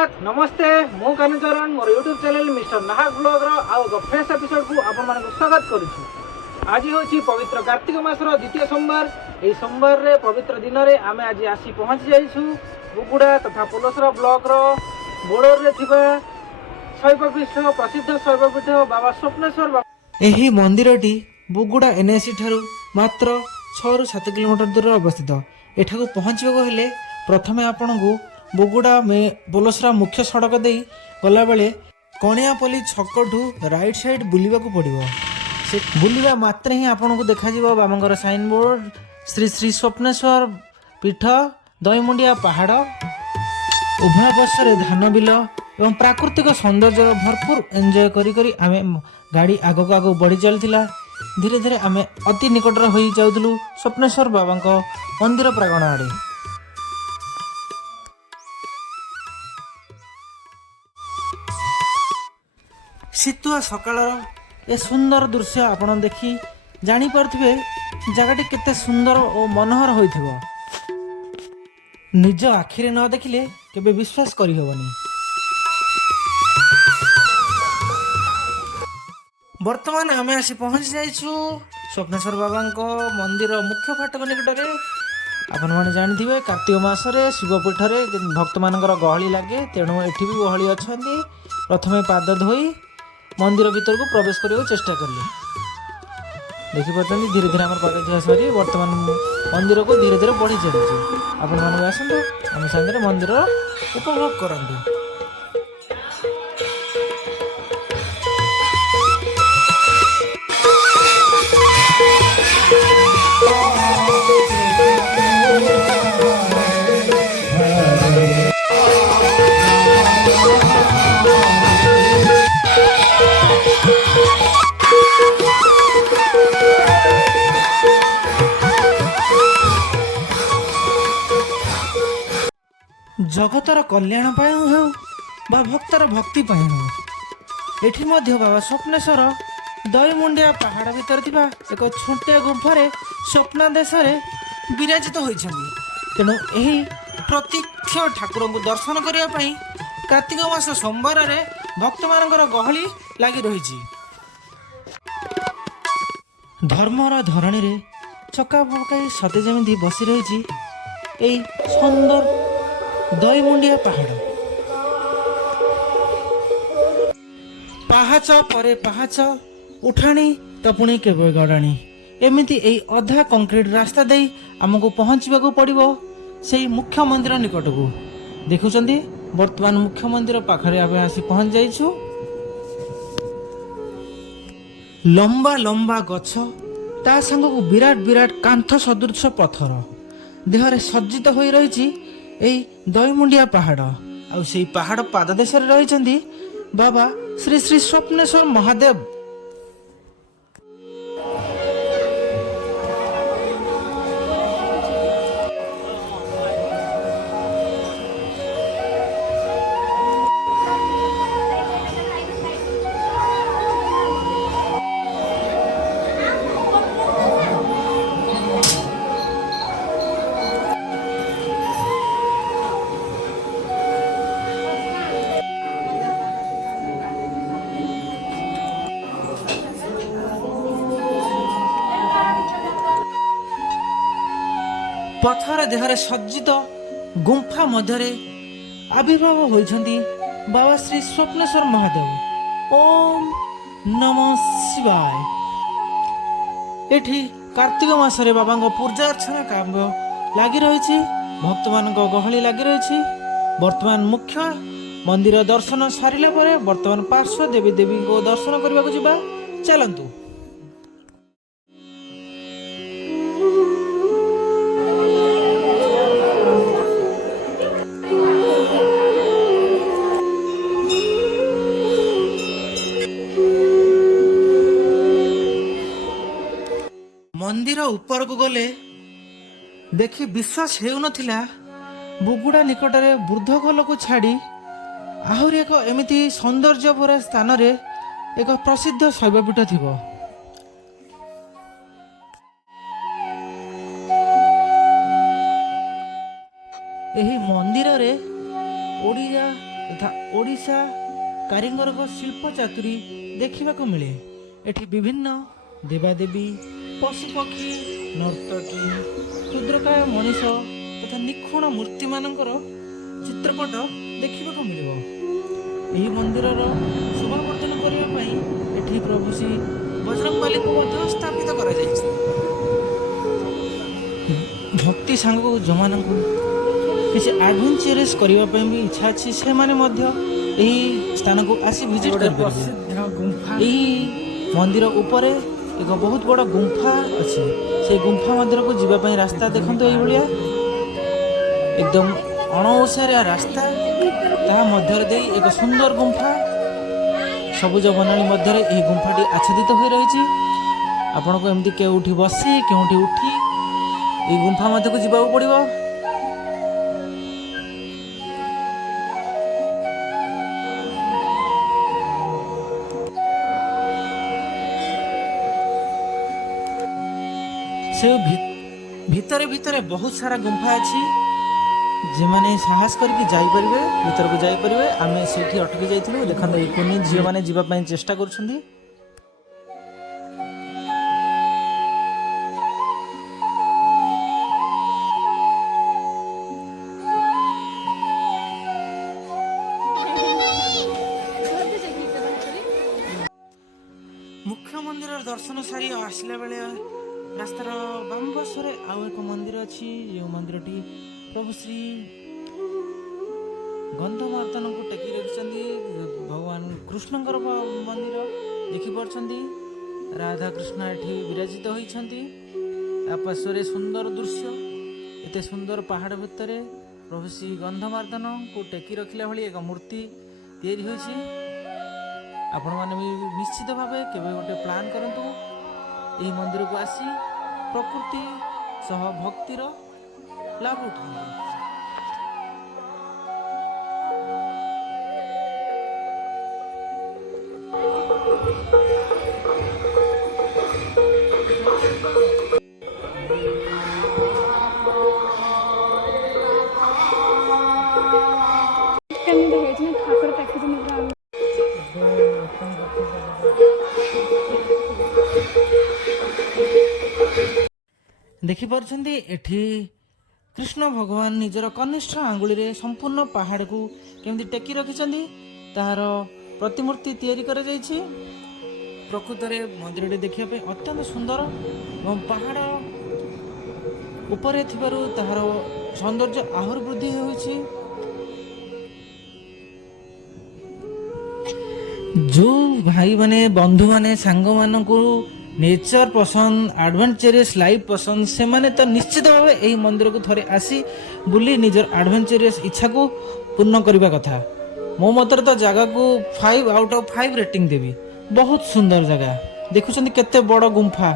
जगन्नाथ नमस्ते मु कानुचरण मोर YouTube channel mister नाहक ब्लॉग आउ फ्रेश एपिसोड को आपण मानक स्वागत करुछु। आज होची पवित्र कार्तिक मासर द्वितीय सोमवार। एई सोमवार रे पवित्र दिन रे आमे आज आसी पहुंची जाइछु बुगुड़ा तथा पोलसरा ब्लॉक रो बोर्डर रे थिबा शैवपीठ प्रसिद्ध शैवपीठ बाबा स्वप्नेश्वर। एही मंदिरटी बुगुड़ा एनएससी ठारू मात्र 6 ରୁ 7 किलोमीटर दूर अवस्थित। एठाकू पहुँचवाक हेले प्रथमे आपनकू बुगुड़ा पोलसरा मुख्य सड़क दे गला बेले कणियापल्ली छकठू राइट साइड बुलवाक पड़ो। से बुलवा मात्रे ही आपन को देखा बाबांकर साइन बोर्ड श्री श्री स्वप्नेश्वर पीठ दईमुंडिया पहाड़ उभय पार्श्व धान बिल एवं प्राकृतिक सौंदर्य भरपूर एंजॉय करी आमे गाड़ी आगक आग बढ़ी चलता। धीरे धीरे आमे अति निकटर हो जाऊलु स्वप्नेश्वर बाबा मंदिर प्रांगण आड़े। शीतुआ सकाळ ए सुंदर दृश्य आपण देखी जानी पारथिबे जगहटी केते सुंदर और मनोहर होइथिबो। निज आखिरे न देखिले केबे विश्वास करि होबनी। वर्तमान आमे आसी पहुंच जाइछु स्वप्नेश्वर बाबा मंदिर मुख्य फाटक निकटरे। आपण माने जानिथिबे कार्तिक मासरे शिवपीठ रे भक्त मानकर गहली लागे, तेणु एठी भी गहली अछंती। प्रथमे पाद धोई मंदिर भीतर को प्रवेश करने चेष्टा कले देखिए धीरे धीरे आम पाद सरी वर्तमान मंदिर को धीरे धीरे बढ़ी चलुचे। आपण मानक आसतु आम सागर मंदिर उपभोग करंतु। जगतर कल्याण पाए हो बा भक्तर भक्ति पाए हो एठी मध्य बाबा स्वप्नेश्वर दईमुंडिया पहाड़ भीतर थिबा एक छोटिया गुफारे स्वप्न देश विराजित होइछन्ति। तेणु एही प्रत्यक्ष ठाकुर को दर्शन करिया पई कार्तिक मास सोमवार रे भक्त मानकर गहली लागी रहिछि। धर्मर धरणी रे चका पकाई सते जेमिति बसी रहिछि एई सुंदर दईमुंडिया पहाड़। पाहाच परे पाहाच उठाणी तो पुणी केवल गड़ाणी एमिति एई अधा कंक्रीट रास्ता दे आमको पहुँचवाक पड़ो से मुख्य मंदिर निकट को। देखुंत वर्तमान मुख्य मंदिर पाखरे आम आसी पहुँच जाइछु। लंबा लंबा गछ ता संग को विराट विराट कांथ सदृश पत्थर देहरे सज्जित हो रही दईमुंडिया पहाड़ आउ से पहाड़ पाददेश रही बाबा श्री श्री स्वप्नेश्वर महादेव। पत्थर देहरे सज्जित गुंफा मध्य आविर्भाव होइछन्ति बाबा श्री स्वप्नेश्वर महादेव। ओम नमः शिवाय। एठी कार्तिक मासरे बाबा पूजा अर्चना काम लगी रही भक्त मान गहली लगी रही। वर्तमान मुख्य मंदिर दर्शन सारिला परे वर्तमान पार्श्व देवी देवी को दर्शन करने को जिबा चलंतु। मंदिर ऊपर को गले देखी विश्वास हेउ नथिला बुगुड़ा निकटरे वृद्ध गोल को छाड़ी आहरी एक एमिति सौंदर्य भरा स्थान रे एक प्रसिद्ध शैवपीठ थिबो। ଏହି ମନ୍ଦିରରେ ଓଡ଼ିଆ तथा ओडिशा कारीगर शिल्प चातुरी देखा मिले। एठी विभिन्न देवादेवी पशुपक्षी नर्तकी क्षुद्रकाय मनीष तथा निखुण मूर्ति मानकर चित्रपट देखा मिल। यह मंदिर शोभावर्धन करने एठी प्रभु श्री बजरंगबली को स्थापित कर भक्ति सांग जो मान किसी एडवेंचरस करने भी इच्छा अच्छी से माने स्थान को आसी विजिट कर मंदिर ऊपर एक बहुत बड़ा गुंफा अच्छी से गुंफा मंदिर को जीवाई रास्ता देखते ये एकदम अणओसारिया रास्ता मध्य एक सुंदर गुंफा सबुज बनाणी मध्य यह गुंफाटी आच्छादित हो रही। आपन को एमती केउठी बसी केउठी उठी ये गुंफा मध्य को जीवा पड़ो। से भितरे भितरे बहुत सारा गुंफा अच्छी जे मैंने साहस करके जापर भीतर को जापर आम से अटकी जाइलु देखते ये कुनी झील मैंने जीवाई चेष्टा कर। मुख्य मंदिर दर्शन सारी आसला बेले रास्तार बाम पार्श्वे आउ एक मंदिर अच्छी जो मंदिर प्रभु श्री गंधमार्दन को टेकी रखिंट भगवान कृष्णकर मंदिर देखिपी राधा कृष्ण ये विराजित होती पार्श्वे सुंदर दृश्य एत सुंदर पहाड़ भितर प्रभु श्री गंधमार्दन को टेकी रखिला भली एक मूर्ति तैयारी होती। आपण मैंने भी निश्चित भाव केवे गोटे प्लान करंतु यही मंदिर को आसी प्रकृति सह भक्तिर लाभ उठाते। देखिपी एठी कृष्ण भगवान निजर कनिष्ठ आंगुली संपूर्ण पहाड़ को केमती टेकी रखिंट तार प्रतिमूर्ति तैयारी कर प्रकृत में मंदिर देखा अत्यंत सुंदर और पहाड़ उपरे तार सौंदर्य आहर वृद्धि होइछि। जो भाई माने बंधु माने सांग मान को नेचर पसंद एडवेंचरस लाइफ पसंद से माने तो निश्चित भाव यही मंदिर को थोड़े आसी बुली निजर एडवेंचरस इच्छा को पूर्ण करने कथा। मो मतर तो जगह को 5 आउट ऑफ 5 रेटिंग देवी। बहुत सुंदर जगह देखुं केते बड़ गुंफा।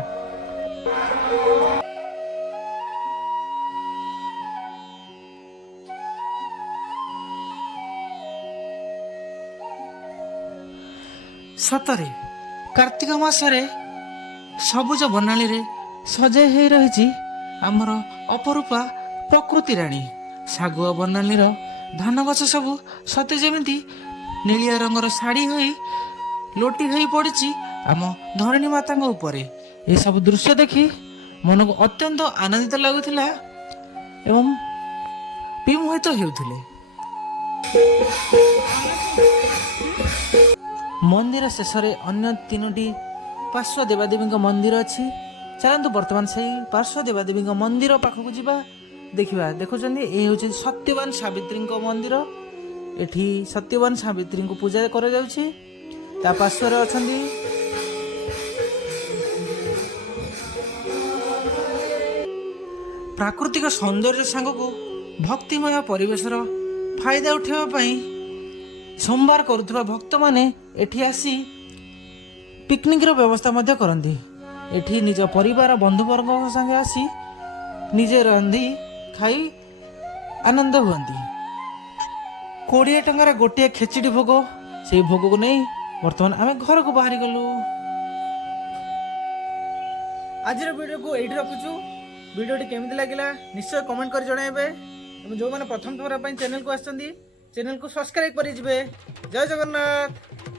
सतरे कार्तिक मासरे सबुज बनाली रे सजाई हो रही आमर अपरूपा प्रकृति राणी शागुआ बनाली धान गछ सब सते जमी नीलिया रंगर शाढ़ी हो लोटी हो पड़ी आम धरणी माता ऊपर। ये सब दृश्य देखी मन को अत्यंत आनंदित लगुला एवं विमोहित होउथिले। मंदिर शेष अन्य 3टी पार्श्व देवादेवी मंदिर अच्छी। चलतु बर्तमान से पार्श्व देवादेवी मंदिर पाखक जावा देखा। देखुं ये हूँ सत्यवान सावित्री मंदिर। एठी सत्यवान सावित्री को पूजा कर पार्श्वे अच्छा प्राकृतिक सौंदर्य सांग को भक्तिमय परिवेशर फायदा उठावाई सोमवार करुवा भक्त माने एठी आसी पिकनिक व्यवस्था करती। एठी निज परिवार बंधुवर्ग संगे आसी निजे रांधि खाई आनंद हुअंती। 20 टंकार गोटे खेचड़ी भोग से भोग को नहीं बर्तमान आम घर को बाहरी गलु। आज वीडियो को यही रखुचु। वीडियो केमती लगे निश्चय कमेंट कर जणाइबे। जो मैंने प्रथम थोड़ा चैनल को आसछंती चैनल को सब्सक्राइब कर जय जगन्नाथ।